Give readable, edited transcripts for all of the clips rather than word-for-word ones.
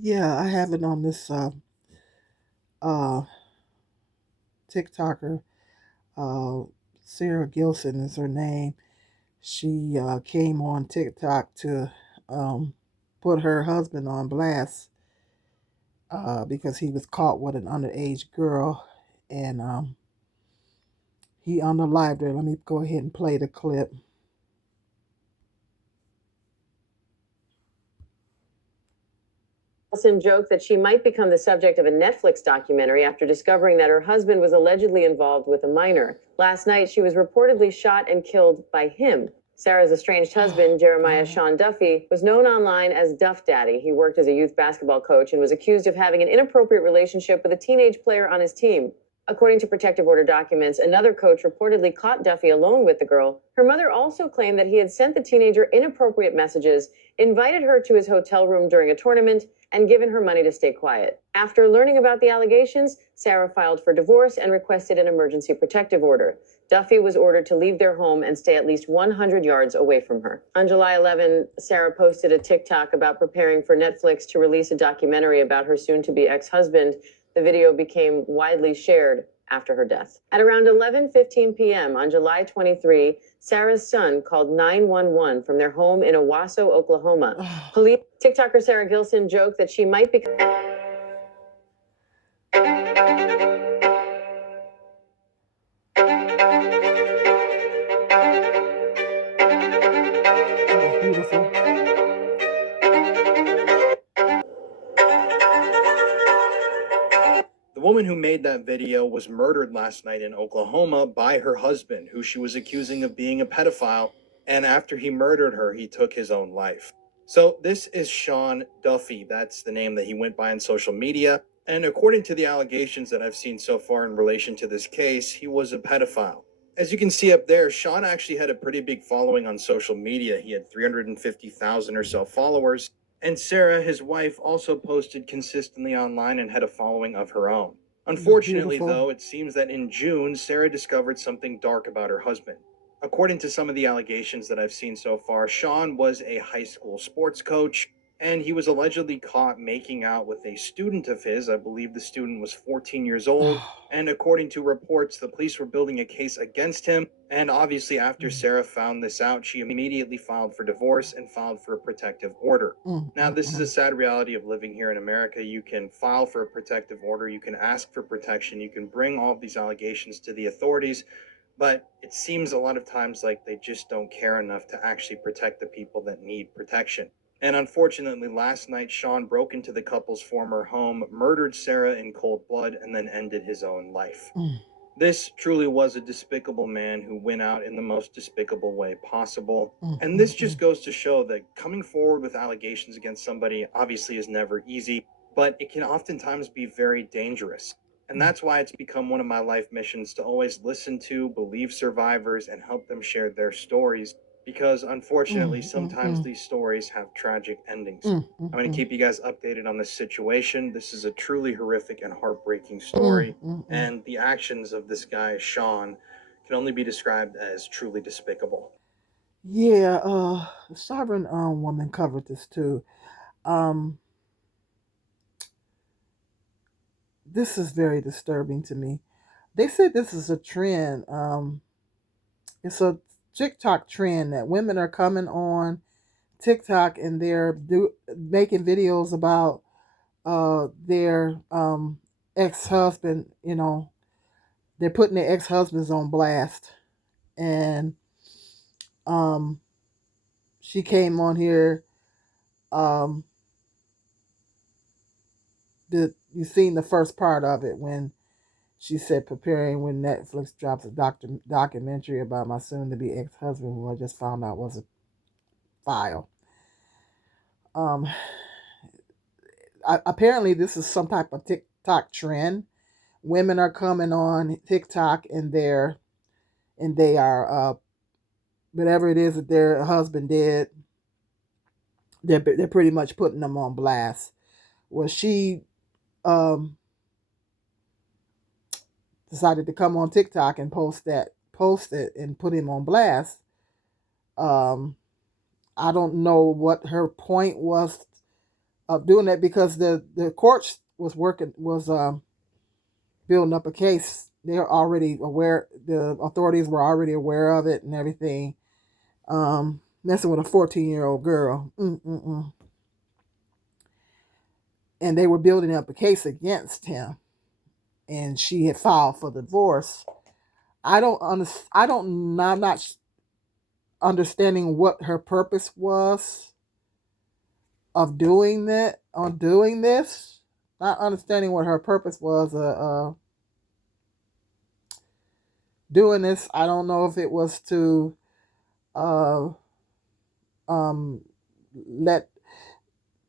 Yeah, I have it on this uh TikToker. Uh, Sarah Gilson is her name. She came on TikTok to um put her husband on blast because he was caught with an underage girl, and he on the live there. Let me go ahead and play the clip. Wilson joked that she might become the subject of a Netflix documentary after discovering that her husband was allegedly involved with a minor. Last night, she was reportedly shot and killed by him. Sarah's estranged husband, Jeremiah God. Sean Duffy, was known online as Duff Daddy. He worked as a youth basketball coach and was accused of having an inappropriate relationship with a teenage player on his team. According to protective order documents, another coach reportedly caught Duffy alone with the girl. Her mother also claimed that he had sent the teenager inappropriate messages, invited her to his hotel room during a tournament, and given her money to stay quiet. After learning about the allegations, Sarah filed for divorce and requested an emergency protective order. Duffy was ordered to leave their home and stay at least 100 yards away from her. On July 11, Sarah posted a TikTok about preparing for Netflix to release a documentary about her soon-to-be ex-husband. The video became widely shared after her death. At around 11:15 p.m. on July 23, Sarah's son called 911 from their home in Owasso, Oklahoma. Police TikToker Sarah Gilson joked that she might become That was beautiful. The woman who made that video was murdered last night in Oklahoma by her husband, who she was accusing of being a pedophile. And after he murdered her, he took his own life. So, this is Sean Duffy. That's the name that he went by on social media. And according to the allegations that I've seen so far in relation to this case, he was a pedophile. As you can see up there, Sean actually had a pretty big following on social media. He had 350,000 or so followers. And Sarah, his wife, also posted consistently online and had a following of her own. It was Unfortunately, beautiful. though, it seems that in June, Sarah discovered something dark about her husband. According to some of the allegations that I've seen so far, Sean was a high school sports coach, and he was allegedly caught making out with a student of his. I believe the student was 14 years old. And according to reports, the police were building a case against him. And obviously, after Sarah found this out, she immediately filed for divorce and filed for a protective order. Now, this is a sad reality of living here in America. You can file for a protective order, you can ask for protection, you can bring all of these allegations to the authorities, but it seems a lot of times like they just don't care enough to actually protect the people that need protection. And unfortunately, last night, Sean broke into the couple's former home, murdered Sarah in cold blood, and then ended his own life. This truly was a despicable man who went out in the most despicable way possible. And this just goes to show that coming forward with allegations against somebody obviously is never easy, but it can oftentimes be very dangerous. And that's why it's become one of my life missions to always listen to, believe survivors, and help them share their stories. Because unfortunately, sometimes these stories have tragic endings. I'm going to keep you guys updated on this situation. This is a truly horrific and heartbreaking story. And the actions of this guy, Sean, can only be described as truly despicable. Yeah, the sovereign woman covered this too. Um, this is very disturbing to me. They said this is a trend. It's a TikTok trend that women are coming on TikTok and they're making videos about their ex husband. You know, they're putting their ex husbands on blast, and um, she came on here. Um, you seen the first part of it when she said preparing when Netflix drops a documentary about my soon to be ex husband, who I just found out was a file. Um, apparently, this is some type of TikTok trend. Women are coming on TikTok and they are whatever it is that their husband did. They're pretty much putting them on blast. Well, she um, decided to come on TikTok and post it and put him on blast. Um, I don't know what her point was of doing that because the courts was building up a case. They're already aware. The authorities were already aware of it and everything. Messing with a 14-year-old girl. Mm-mm-mm. And they were building up a case against him, and she had filed for divorce. I'm not understanding what her purpose was of doing this. Not understanding what her purpose was doing this. I don't know if it was to uh, um, let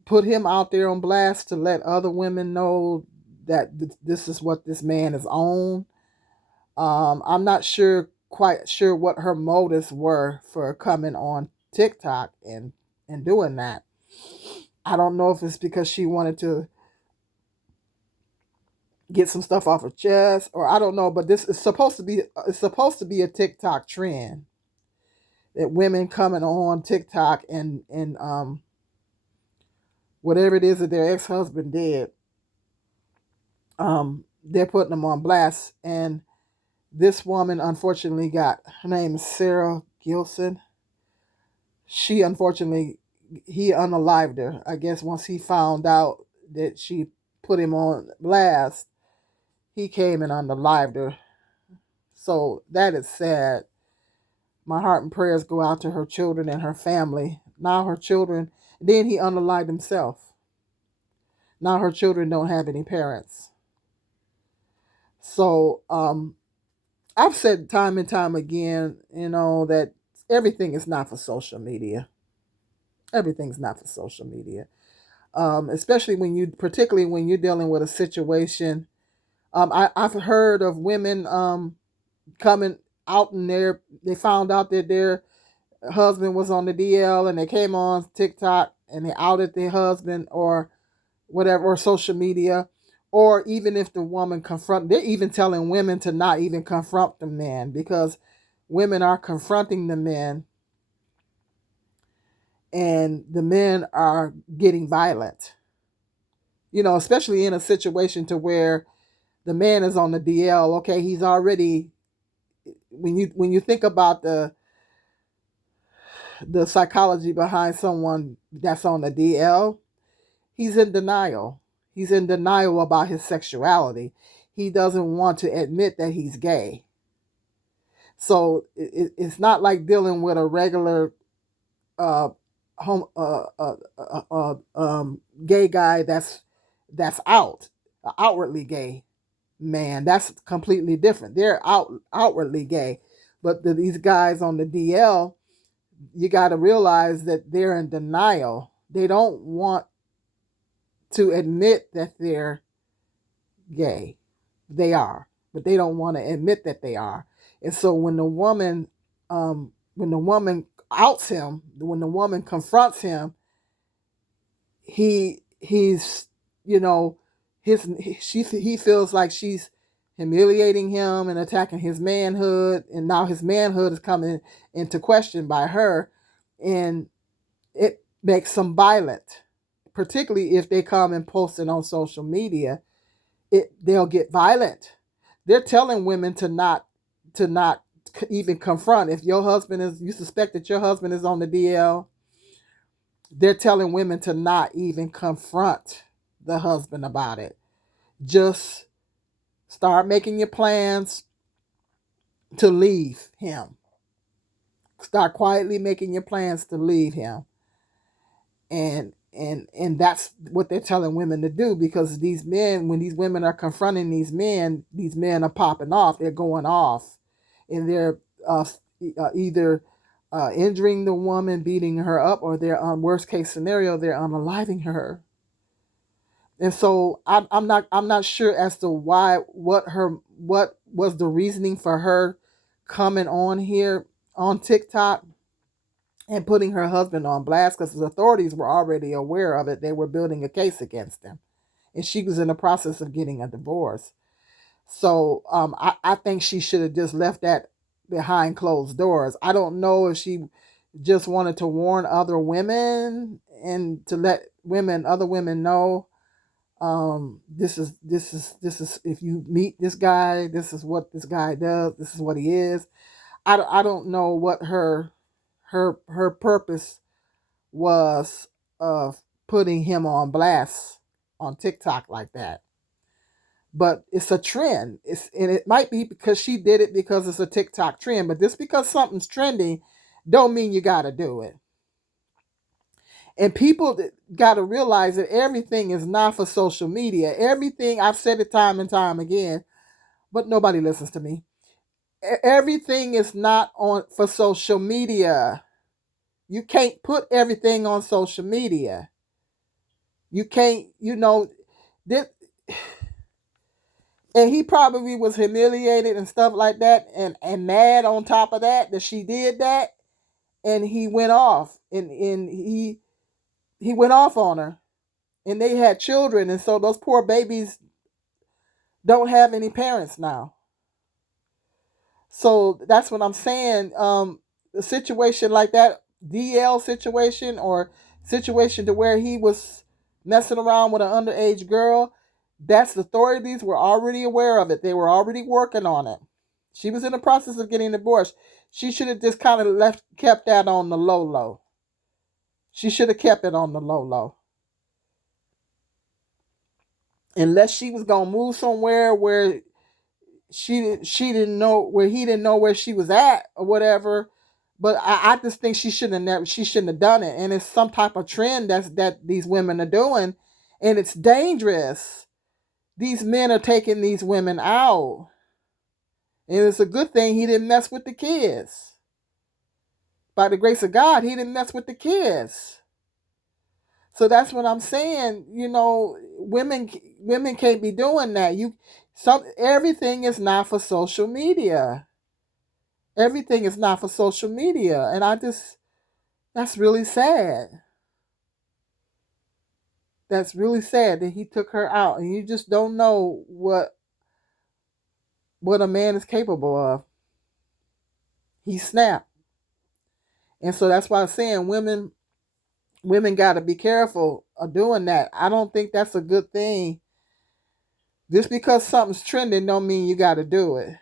put him out there on blast to let other women know that this is what this man is on. I'm not quite sure what her motives were for coming on TikTok and doing that. I don't know if it's because she wanted to get some stuff off her chest, or I don't know. But this is supposed to be a TikTok trend that women coming on TikTok and whatever it is that their ex husband did, they're putting them on blast. And this woman, unfortunately, her name is Sarah Gilson. She unfortunately he unalived her. I guess once he found out that she put him on blast, he came and unalived her. So that is sad. My heart and prayers go out to her children and her family. Now her children, then he unalived himself. Now her children don't have any parents. So I've said time and time again, that everything is not for social media. Everything's not for social media. Especially particularly when you're dealing with a situation. I've heard of women coming out in they found out that their husband was on the DL and they came on TikTok and they outed their husband or whatever, or social media. Or even if the woman they're even telling women to not even confront the men because women are confronting the men and the men are getting violent. Especially in a situation to where the man is on the DL. Okay, he's already, when you think about the psychology behind someone that's on the DL, he's in denial. He's in denial about his sexuality. He doesn't want to admit that he's gay. So it's not like dealing with a regular uh, home gay guy that's outwardly gay man. That's completely different. They're outwardly gay, but these guys on the DL, you got to realize that they're in denial. They don't want to admit that they're gay. They are, but they don't want to admit that they are. And so when the woman outs him, when the woman confronts him, he's he feels like she's humiliating him and attacking his manhood, and now his manhood is coming into question by her, and it makes them violent. Particularly if they come and post it on social media, they'll get violent. They're telling women to not even confront. If you suspect that your husband is on the DL, they're telling women to not even confront the husband about it. Just start making your plans to leave him. Start quietly making your plans to leave him. And that's what they're telling women to do, because these men, when these women are confronting these men are popping off. They're going off, and they're either injuring the woman, beating her up, or they're on worst case scenario, they're unaliving her. And so I'm not sure as to what was the reasoning for her coming on here on TikTok and putting her husband on blast, because the authorities were already aware of it. They were building a case against him, and she was in the process of getting a divorce. So I think she should have just left that behind closed doors. I don't know if she just wanted to warn other women and to let other women know, this is if you meet this guy, this is what this guy does, this is what he is. I don't know what her purpose was of putting him on blast on TikTok like that. But it's a trend. And it might be because she did it because it's a TikTok trend. But just because something's trending, don't mean you got to do it. And people got to realize that everything is not for social media. Everything, I've said it time and time again, but nobody listens to me. Everything is not on for social media. You can't put everything on social media. You can't, this, and he probably was humiliated and stuff like that, and mad on top of that she did that, and he went off, and he went off on her, and they had children, and so those poor babies don't have any parents now. So that's what I'm saying. A situation like that, DL situation, or situation to where he was messing around with an underage girl, that's the authorities were already aware of it. They were already working on it. She was in the process of getting divorced. She should have just kind of kept that on the low low. She should have kept it on the low low. Unless she was gonna move somewhere where she didn't know, where he didn't know where she was at or whatever. But I just think she shouldn't have done it. And it's some type of trend that these women are doing, and it's dangerous. These men are taking these women out. And it's a good thing he didn't mess with the kids. By the grace of God, he didn't mess with the kids. So that's what I'm saying. Women can't be doing that. Everything is not for social media. Everything is not for social media. And that's really sad. That's really sad that he took her out, and you just don't know what a man is capable of. He snapped. And so that's why I'm saying women got to be careful of doing that. I don't think that's a good thing. Just because something's trending don't mean you got to do it.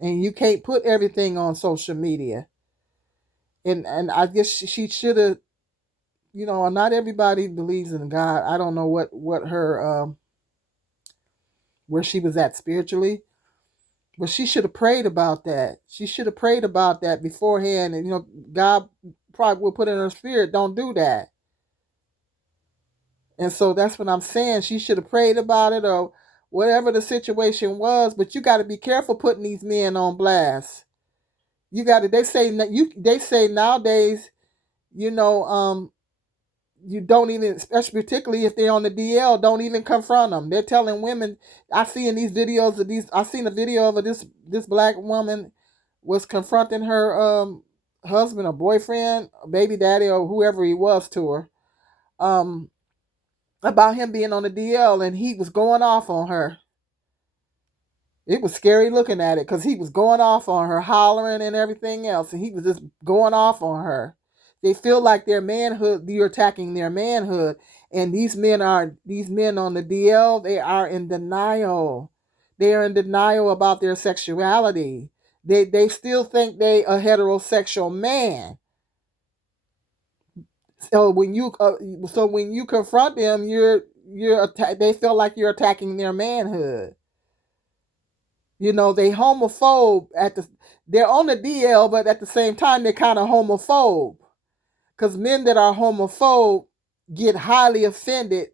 And you can't put everything on social media. And I guess she should have, not everybody believes in God. I don't know what her where she was at spiritually, but she should have prayed about that. She should have prayed about that beforehand, and God probably will put in her spirit, don't do that. And so that's what I'm saying. She should have prayed about it, or whatever the situation was. But you got to be careful putting these men on blast. You got to. They say nowadays, you don't even, especially particularly if they're on the DL, don't even confront them. They're telling women. I see in these videos of these. I seen a video of this black woman was confronting her husband or boyfriend, or baby daddy, or whoever he was to her, about him being on the DL, and he was going off on her. It was scary looking at it because he was going off on her, hollering and everything else, and he was just going off on her. They feel like their manhood, you're attacking their manhood, and these men on the DL, they are in denial. They are in denial about their sexuality. They still think they a heterosexual man. So when you confront them, they feel like you're attacking their manhood. They homophobe they're on the DL, but at the same time they're kind of homophobe, because men that are homophobe get highly offended.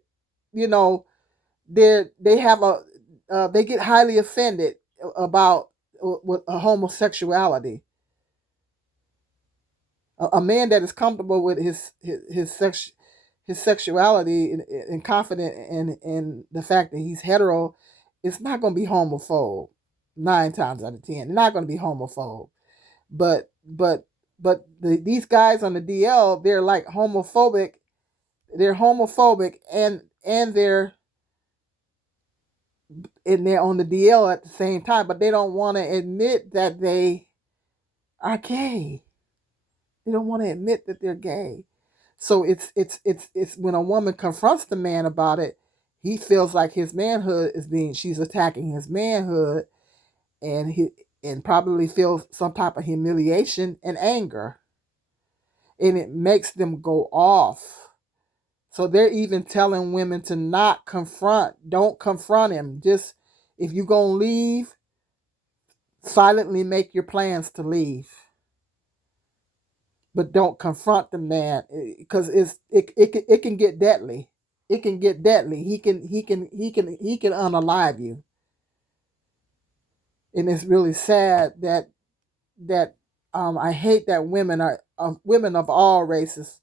They have they get highly offended about with homosexuality. A man that is comfortable with his sexuality and confident in the fact that he's hetero, it's not going to be homophobe. 9 times out of 10, they're not going to be homophobe. But these guys on the DL, they're like homophobic. They're homophobic, and they're on the DL at the same time, but they don't want to admit that they are gay. They don't want to admit that they're gay. So it's when a woman confronts the man about it, he feels like his manhood is being she's attacking his manhood, and he and probably feels some type of humiliation and anger, and it makes them go off. So they're even telling women to not confront, don't confront him. Just if you're gonna leave, silently make your plans to leave, but don't confront the man because it can get deadly. It can get deadly. He can unalive you, and it's really sad that I hate that women of all races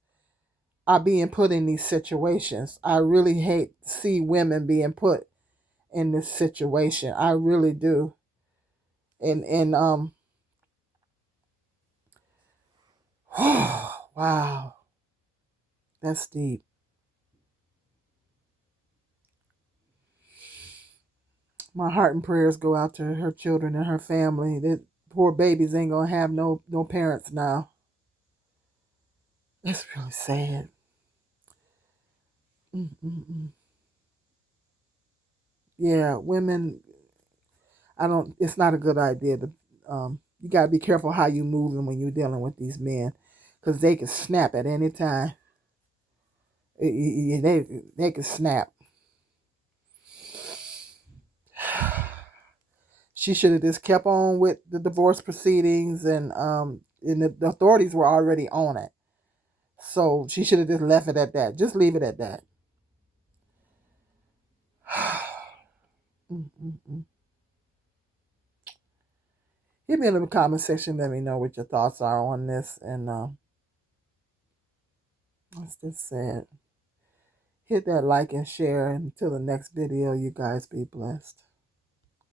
are being put in these situations. I really hate to see women being put in this situation. I really do. And wow, that's deep. My heart and prayers go out to her children and her family. That poor babies ain't gonna have no parents now. That's really sad. Mm-mm-mm. Yeah, women. I don't. It's not a good idea to. You gotta be careful how you moving when you're dealing with these men, because they can snap at any time. They can snap. She should have just kept on with the divorce proceedings, and the authorities were already on it. So she should have just left it at that. Just leave it at that. Mm-mm-mm. Hit me in the comment section. Let me know what your thoughts are on this. And that's just sad. Hit that like and share. Until the next video, you guys be blessed.